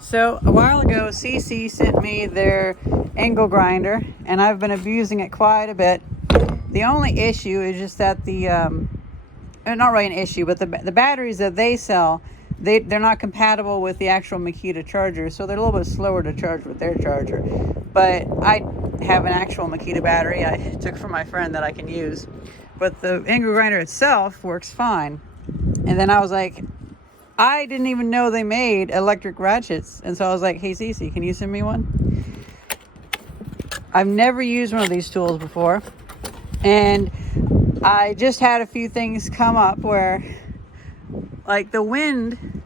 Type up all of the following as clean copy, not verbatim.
So a while ago, SeeSii sent me their angle grinder, and I've been abusing it quite a bit. The only issue is just that not really an issue, but the batteries that they sell, they're not compatible with the actual Makita charger, so they're a little bit slower to charge with their charger. But I have an actual Makita battery I took from my friend that I can use. But the angle grinder itself works fine. And then I was like, I didn't even know they made electric ratchets. And so I was like, hey, SeeSii, can you send me one? I've never used one of these tools before. And I just had a few things come up where, like, the wind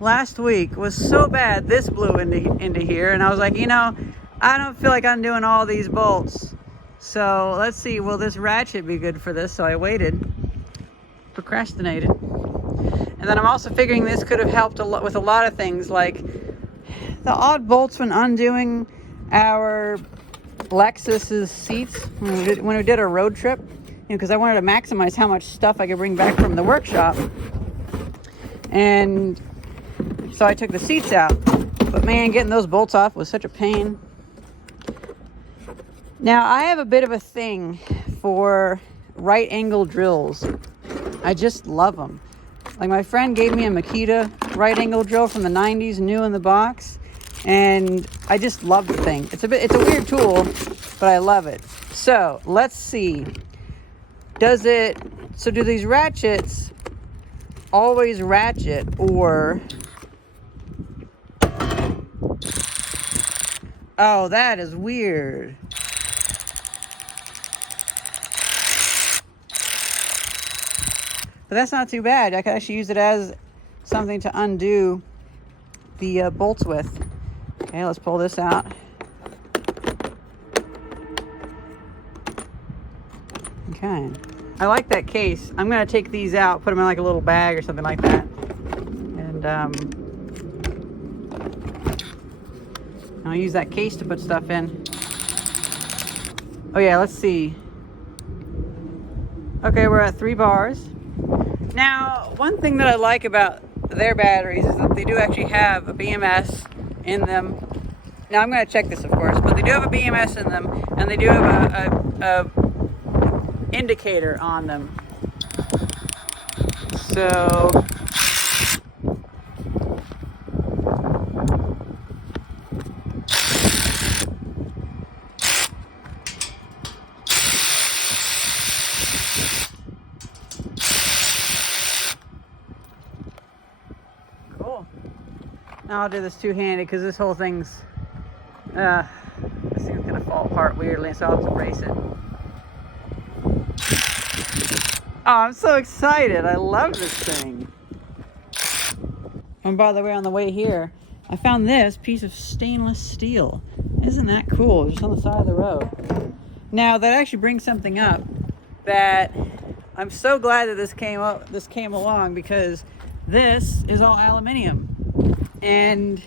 last week was so bad, this blew into here. And I was like, I don't feel like I'm doing all these bolts. So let's see, will this ratchet be good for this? So I waited, procrastinated. And then I'm also figuring this could have helped a lot with a lot of things, like the odd bolts when undoing our Lexus's seats when we did a road trip, because I wanted to maximize how much stuff I could bring back from the workshop. And so I took the seats out. But man, getting those bolts off was such a pain. Now, I have a bit of a thing for right angle drills. I just love them. Like, my friend gave me a Makita right angle drill from the 90s, new in the box, and I just love the thing. It's a weird tool, but I love it. So let's see. Do these ratchets always ratchet, or... Oh, that is weird. But that's not too bad. I could actually use it as something to undo the bolts with. Okay, let's pull this out. Okay. I like that case. I'm going to take these out, put them in like a little bag or something like that. And I'll use that case to put stuff in. Oh yeah, let's see. Okay, we're at 3 bars. Now, one thing that I like about their batteries is that they do actually have a BMS in them. Now, I'm going to check this, of course, but they do have a BMS in them, and they do have a indicator on them. So, cool. Now I'll do this two-handed because this whole thing's gonna fall apart weirdly, so I'll have to brace it. Oh, I'm so excited. I love this thing. And by the way, on the way here, I found this piece of stainless steel. Isn't that cool? Just on the side of the road. Now, that actually brings something up that I'm so glad that this came along, because this is all aluminum. And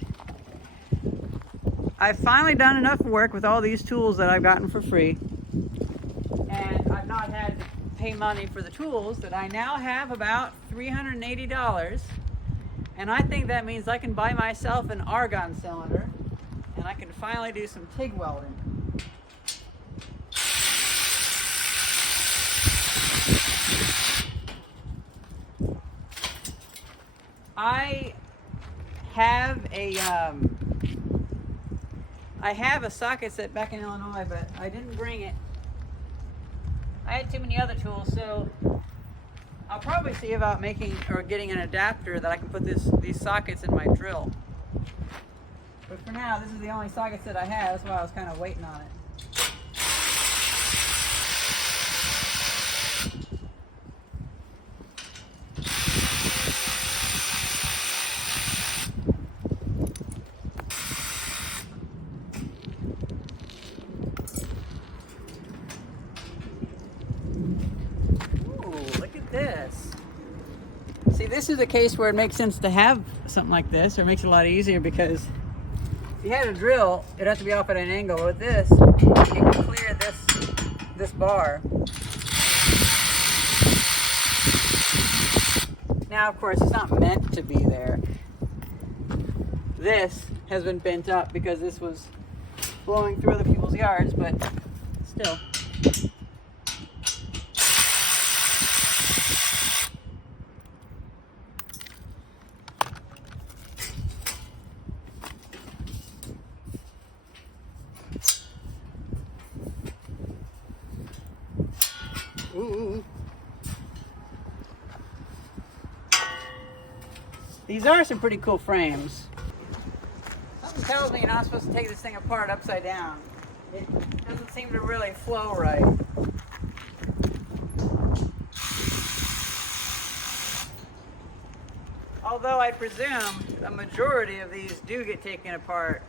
I've finally done enough work with all these tools that I've gotten for free. And I've not had to pay money for the tools, that I now have about $380. And I think that means I can buy myself an argon cylinder, and I can finally do some TIG welding. I have a socket set back in Illinois, but I didn't bring it. I had too many other tools, so I'll probably see about getting an adapter that I can put these sockets in my drill. But for now, this is the only sockets that I have. That's why I was kind of waiting on it. This. See, this is a case where it makes sense to have something like this, or it makes it a lot easier, because if you had a drill, it'd have to be off at an angle. With this, you can clear this bar. Now, of course, it's not meant to be there. this has been bent up because this was blowing through other people's yards, but still. Ooh. These are some pretty cool frames. Something tells me you're not supposed to take this thing apart upside down. It doesn't seem to really flow right. Although I presume a majority of these do get taken apart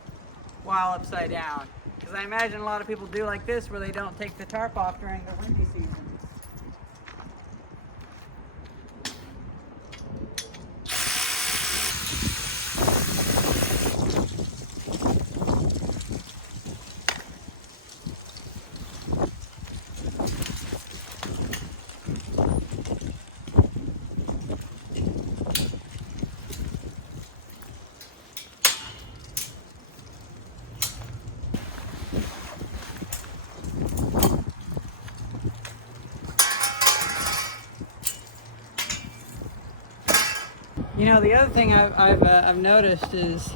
while upside down. Because I imagine a lot of people do like this where they don't take the tarp off during the windy season. You know, the other thing I've noticed is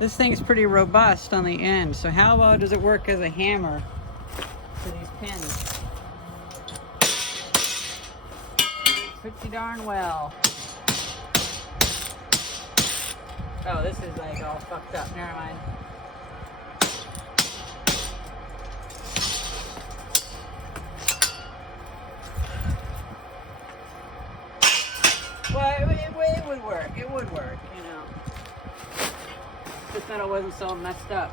this thing is pretty robust on the end. So how well does it work as a hammer to these pins? Pretty darn well. Oh, this is like all fucked up. Never mind. Well, it would work. It would work, you know. This metal wasn't so messed up.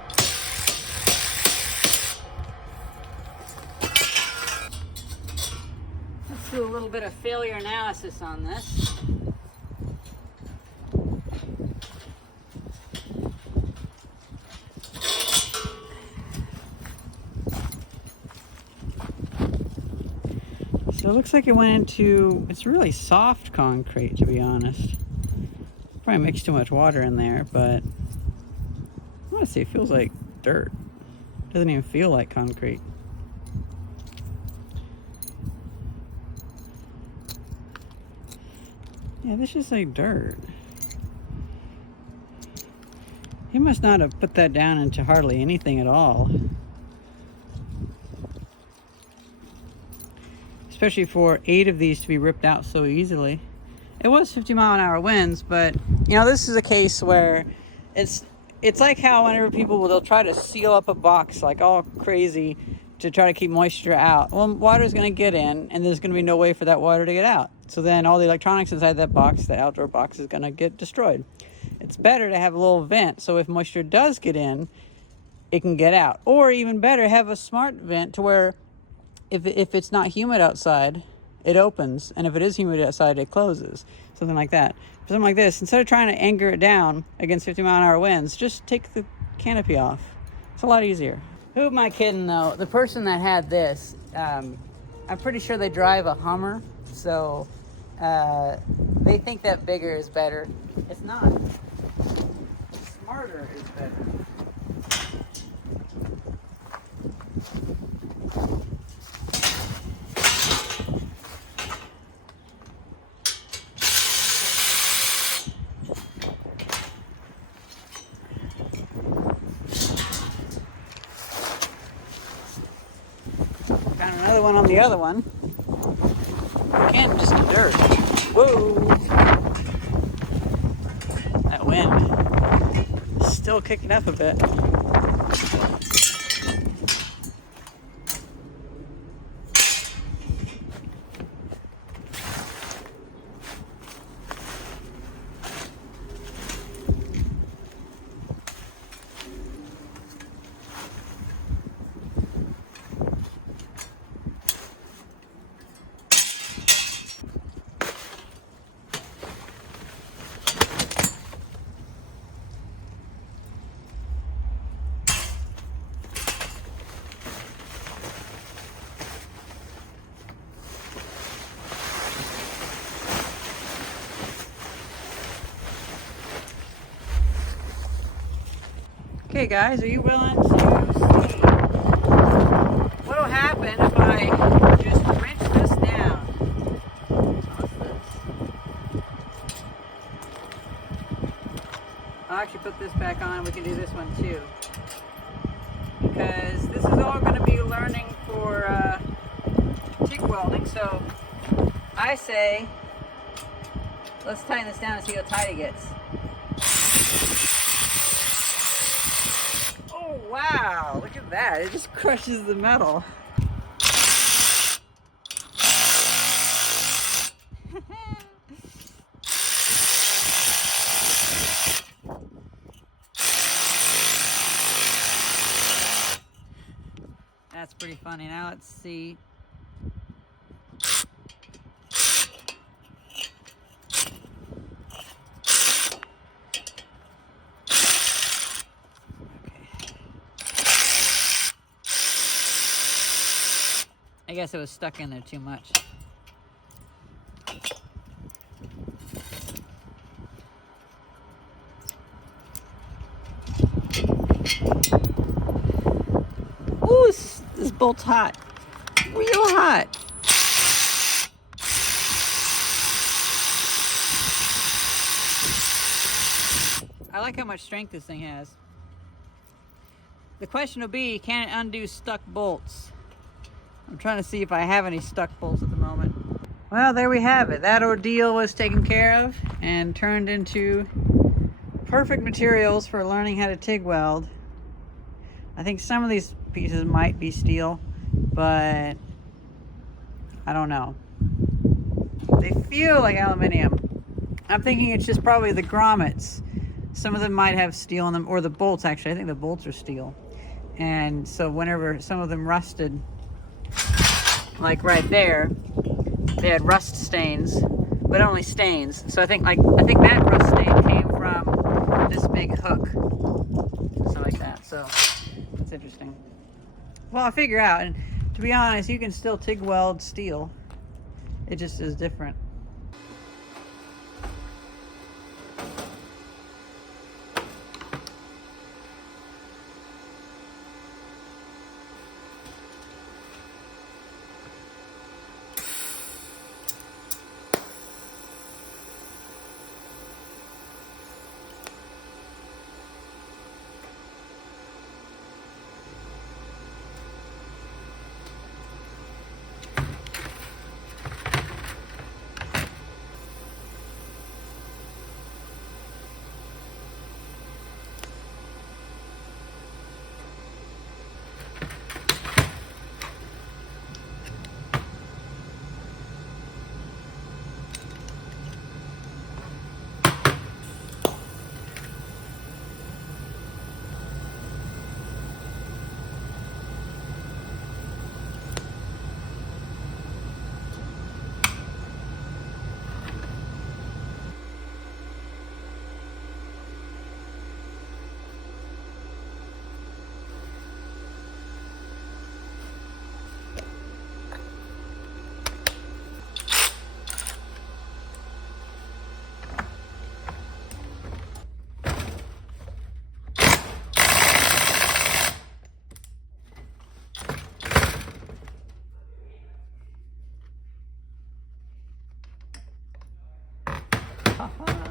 Let's do a little bit of failure analysis on this. So it looks like it went into, it's really soft concrete, to be honest. Probably mixed too much water in there, but I want to say it feels like dirt. Doesn't even feel like concrete. Yeah, this is like dirt. He must not have put that down into hardly anything at all. Especially for 8 of these to be ripped out so easily. It was 50-mile-an-hour winds, but you know, this is a case where it's like how whenever people they'll try to seal up a box like all crazy to try to keep moisture out. Well, water's going to get in, and there's going to be no way for that water to get out. So then all the electronics inside that box, the outdoor box, is going to get destroyed. It's better to have a little vent, so if moisture does get in, it can get out. Or even better, have a smart vent to where if it's not humid outside, it opens, and if it is humid outside, it closes. Something like that. For something like this, instead of trying to anchor it down against 50-mile-an-hour winds, just take the canopy off. It's a lot easier. Who am I kidding, though? The person that had this, I'm pretty sure they drive a Hummer, so they think that bigger is better. It's not. Smarter is better. Found another one on the other one. Again, just dirt. Whoa! That wind is still kicking up a bit. Okay guys, are you willing to see what will happen if I just wrench this down? What's this? I'll actually put this back on. We can do this one too. Because this is all going to be learning for TIG welding. So I say, let's tighten this down and see how tight it gets. Oh wow, look at that. It just crushes the metal. That's pretty funny. Now let's see. I guess it was stuck in there too much. Ooh, this bolt's hot. Real hot. I like how much strength this thing has. The question will be, can it undo stuck bolts? I'm trying to see if I have any stuck bolts at the moment. Well, there we have it. That ordeal was taken care of and turned into perfect materials for learning how to TIG weld. I think some of these pieces might be steel, but I don't know. They feel like aluminum. I'm thinking it's just probably the grommets. Some of them might have steel in them, or the bolts actually. I think the bolts are steel. And so whenever some of them rusted, like right there, they had rust stains, but only stains. So I think that rust stain came from this big hook, something like that. So that's interesting. Well, I'll figure out. And to be honest, you can still TIG weld steel. It just is different.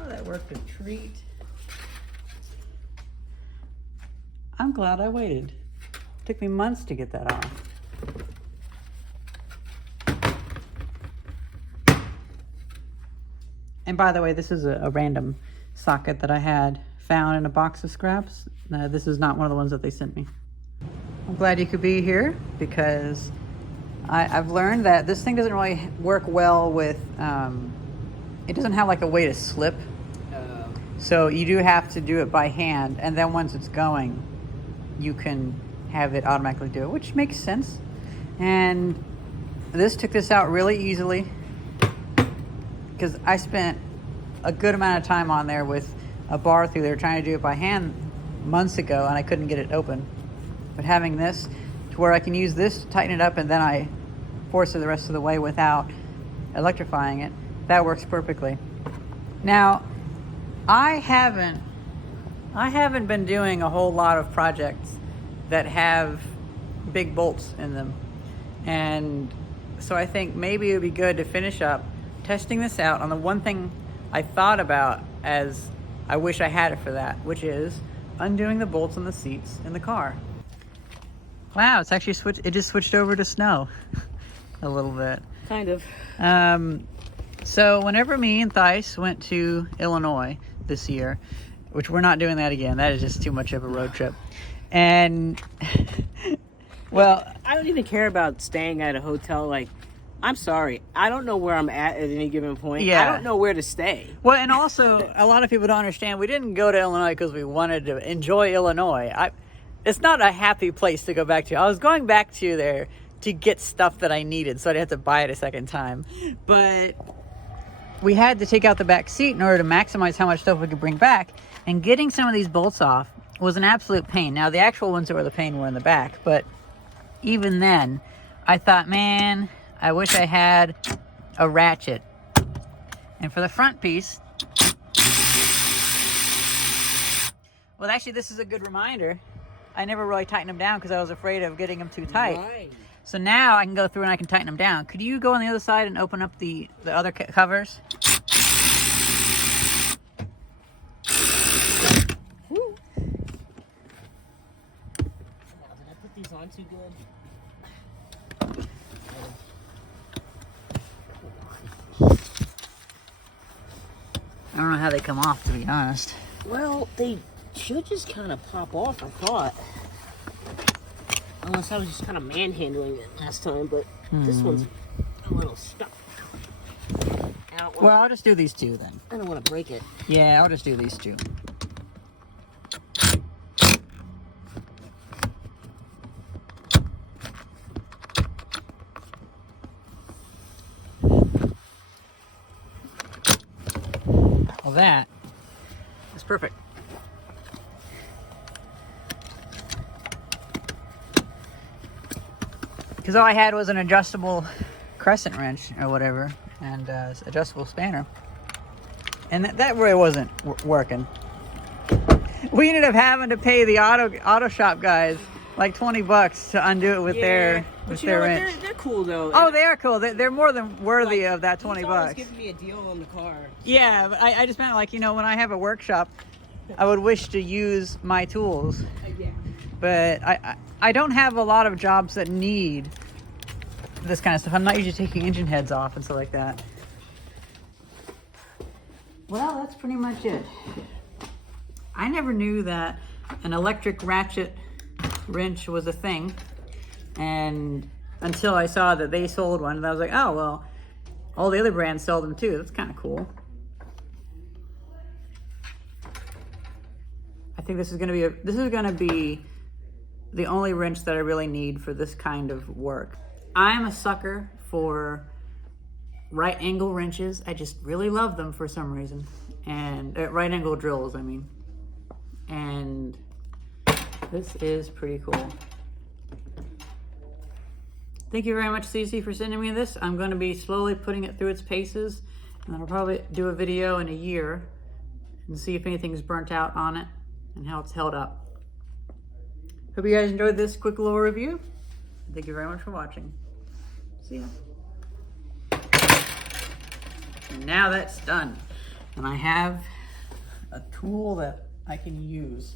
That worked a treat. I'm glad I waited. It took me months to get that off. And by the way, this is a random socket that I had found in a box of scraps. This is not one of the ones that they sent me. I'm glad you could be here because I've learned that this thing doesn't really work well with, it doesn't have like a way to slip. So you do have to do it by hand, and then once it's going, you can have it automatically do it, which makes sense. And this took this out really easily because I spent a good amount of time on there with a bar through there trying to do it by hand months ago, and I couldn't get it open. But having this to where I can use this to tighten it up and then I force it the rest of the way without electrifying it, that works perfectly. Now, I haven't I haven't been doing a whole lot of projects that have big bolts in them. And so I think maybe it would be good to finish up testing this out on the one thing I thought about as I wish I had it for that, which is undoing the bolts on the seats in the car. Wow, it's actually it just switched over to snow a little bit. Kind of. So whenever me and Thais went to Illinois this year, which we're not doing that again, that is just too much of a road trip. And well, I don't even care about staying at a hotel. Like, I'm sorry, I don't know where I'm at any given point. Yeah. I don't know where to stay. Well, and also a lot of people don't understand, we didn't go to Illinois because we wanted to enjoy Illinois. It's not a happy place to go back to. I was going back to there to get stuff that I needed, so I didn't have to buy it a second time. But we had to take out the back seat in order to maximize how much stuff we could bring back. And getting some of these bolts off was an absolute pain. Now, the actual ones that were the pain were in the back, but even then, I thought, man, I wish I had a ratchet. And for the front piece, well, actually, this is a good reminder. I never really tightened them down because I was afraid of getting them too tight. Right. So now I can go through and I can tighten them down. Could you go on the other side and open up the other covers? Whew. Now, did I put these on too good? I don't know how they come off, to be honest. Well, they should just kind of pop off, I thought. Unless I was just kind of manhandling it last time, but this one's a little stuck. Well, I'll just do these two then. I don't want to break it. Yeah, I'll just do these two. Well, that is perfect. Because all I had was an adjustable crescent wrench or whatever, and adjustable spanner, and that really wasn't working. We ended up having to pay the auto shop guys like $20 to undo it with their wrench. They're cool though. Oh, they are cool. They're more than worthy of that $20. He's always giving me a deal on the car. Yeah, but I just meant, like, you know, when I have a workshop, I would wish to use my tools. Yeah. But I don't have a lot of jobs that need this kind of stuff. I'm not usually taking engine heads off and stuff like that. Well, that's pretty much it. I never knew that an electric ratchet wrench was a thing, and until I saw that they sold one, and I was like, oh, well, all the other brands sell them too. That's kind of cool. I think this is going to be the only wrench that I really need for this kind of work. I'm a sucker for right angle wrenches. I just really love them for some reason. And right angle drills, I mean. And this is pretty cool. Thank you very much, SeeSii, for sending me this. I'm going to be slowly putting it through its paces, and then I'll probably do a video in a year and see if anything's burnt out on it and how it's held up. Hope you guys enjoyed this quick little review. Thank you very much for watching. See ya. And now that's done, and I have a tool that I can use.